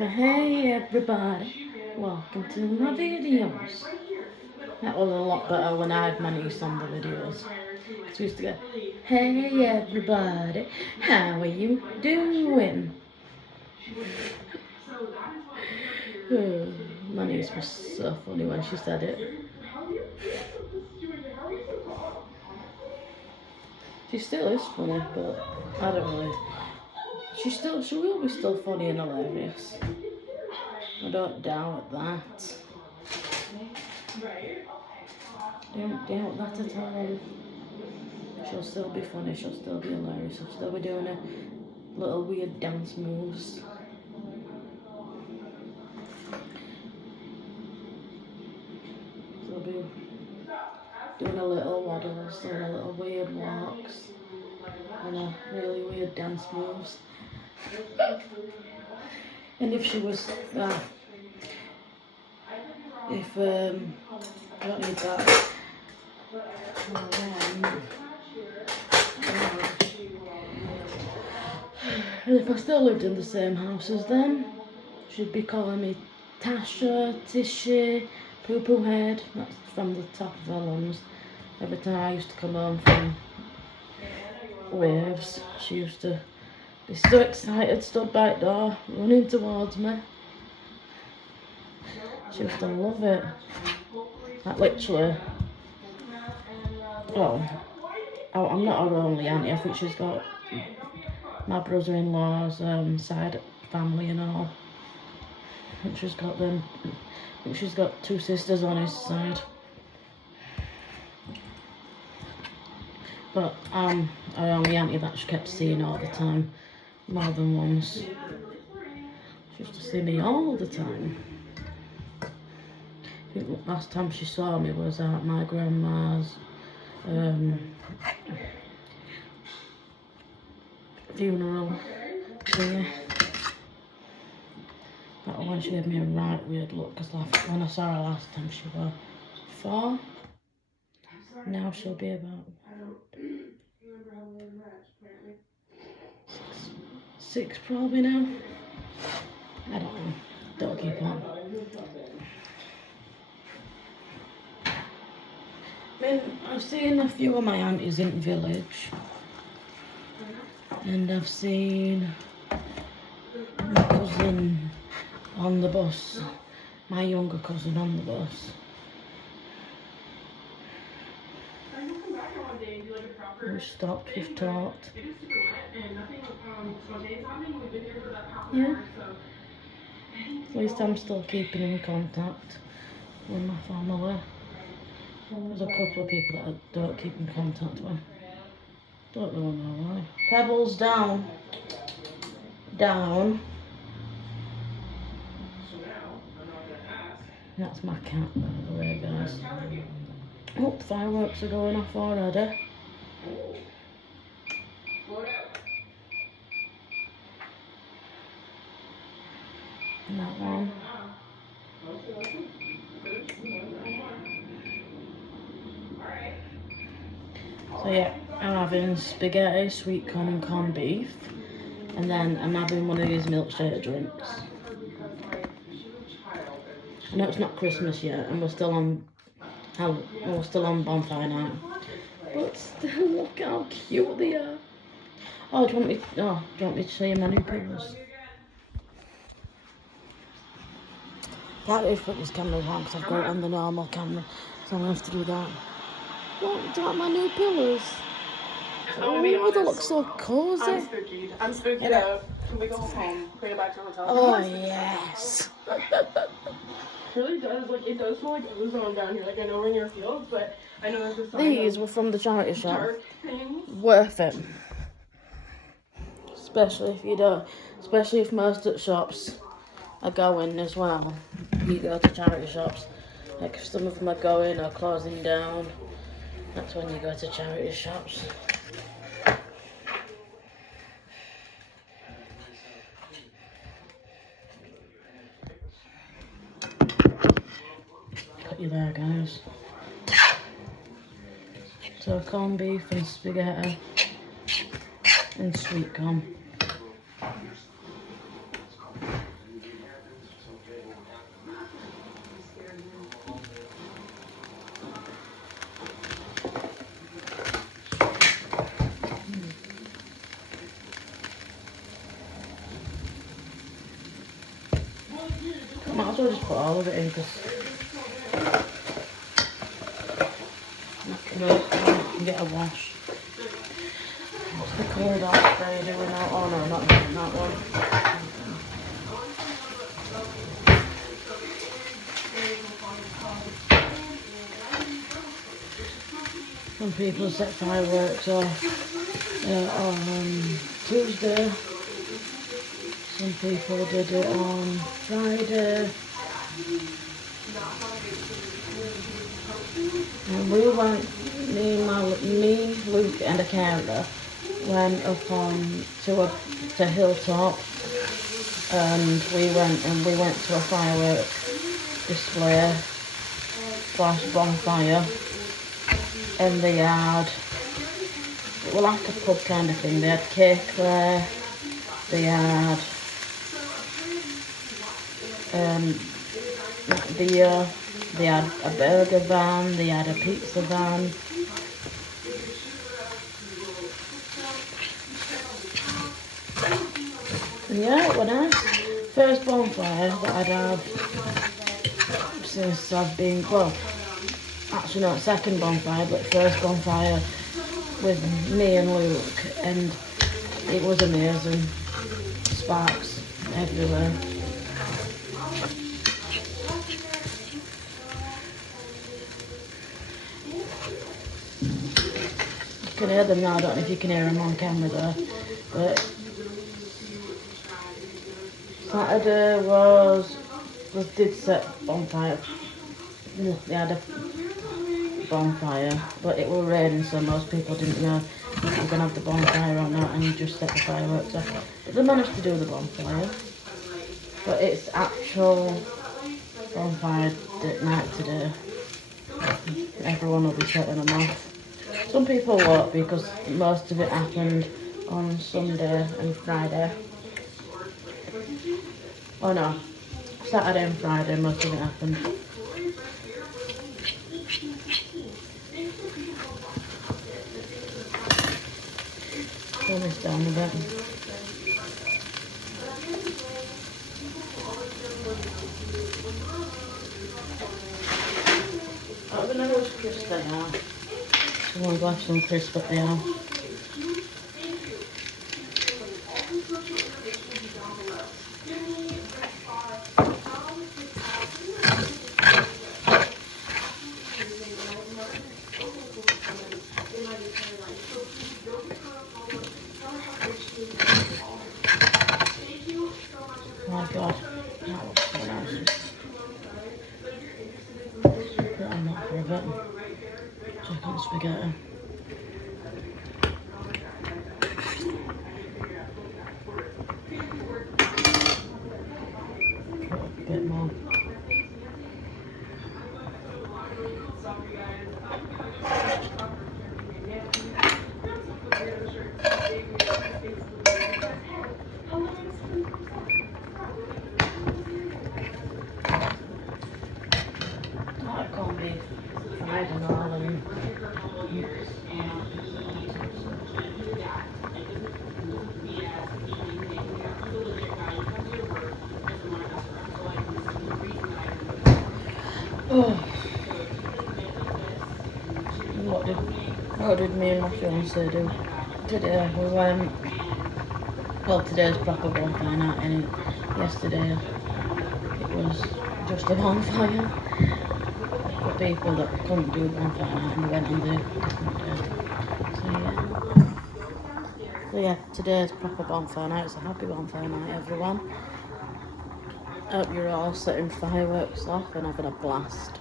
So hey everybody, welcome to my videos. That was a lot better when I had my niece on the videos. So we used to go, hey everybody, how are you doing? My niece was so funny when she said it. She still is funny, but I don't really. She will be still funny and hilarious. I don't doubt that. Don't doubt that at all. She'll still be funny, she'll still be hilarious, she'll still be doing her little weird dance moves. She'll be doing a little waddles, doing a little weird walks, and a really weird dance moves. And if she was I don't need that. And if I still lived in the same house as them, she'd be calling me Tasha, Tishy, Poo Poo Head. That's from the top of her lungs. Every time I used to come home from waves, she used to be so excited, stood by the door, running towards me. She used to love it. Like literally. Well, I'm not her only auntie. I think she's got my brother-in-law's side family and all. I think she's got two sisters on his side. But her only auntie that she kept seeing all the time, more than once. She used to see me all the time. I think the last time she saw me was at my grandma's funeral. Yeah. That one, she gave me a right weird look, because when I saw her last time she was 4. Now she'll be about 6 probably now. I don't know. Don't keep on. I mean, I've seen a few of my aunties in the village, and I've seen my cousin on the bus, my younger cousin on the bus. We've stopped, we've talked. Yeah. At least I'm still keeping in contact with my family. There's a couple of people that I don't keep in contact with. Don't really know why. Pebbles down. Down. That's my cat, by the way, guys. Oh, the fireworks are going off already. And that one. So yeah, I'm having spaghetti, sweet corn and corned beef. And then I'm having one of these milkshake drinks. I know it's not Christmas yet, and we're still on bonfire night. But still, look how cute they are. Oh, do you want me to show you my new pillows? Can't really put this camera on because I've got it on the normal camera, so I'm gonna have to do that. Do you want my new pillows? Oh, they look so cozy. I'm spooky out. Can we go home? Bring it back to the hotel? Oh, yes. It really does. Like, it does smell like ozone down here. Like, I know we're in your fields, but I know there's a sign. These were from the charity shop. Dark things. Worth it. Especially if most of the shops are going as well. You go to charity shops. Like, if some of them are going or closing down, that's when you go to charity shops. Got you there, guys. So corned beef and spaghetti and sweet corn. as well just put all of it in because I can get a wash. What's the cold out spray doing now? Oh no, not doing that one. Some people set fireworks off on Tuesday. Some people did it on Friday. And we went, me, Luke and a carer went up on to Hilltop, and we went to a firework display / bonfire in the yard. It was like a pub kind of thing. They had cake there. They had beer. They had a burger van. They had a pizza van. Yeah, it was nice. First bonfire that I'd have since I've been, well, actually not second bonfire, but first bonfire with me and Luke, and it was amazing. Sparks everywhere. You can hear them now. I don't know if you can hear them on camera though, but Saturday we did set bonfire. They had a bonfire, but it was raining, so most people didn't know if we were going to have the bonfire or not, and you just set the fireworks off. But they managed to do the bonfire. But it's actual bonfire at night today. Everyone will be setting them off. Some people won't, because most of it happened on Sunday and Friday. Oh no, Saturday and Friday most of it happened. Turn this down a bit. I don't know which crisps they are. Someone's left some crisps, but they are. Oh my god, that looks so nice. Put on that for a bit. Check on the spaghetti. Put a bit more. That can't be fried and all, and oh. What did me and my fiance do today? We went, well, today's proper bonfire night, and yesterday it was just a bonfire for people that couldn't do bonfire night, and we went on the different day. So yeah, today's proper bonfire night. It's a happy bonfire night, everyone. Hope you're all setting fireworks off and having a blast.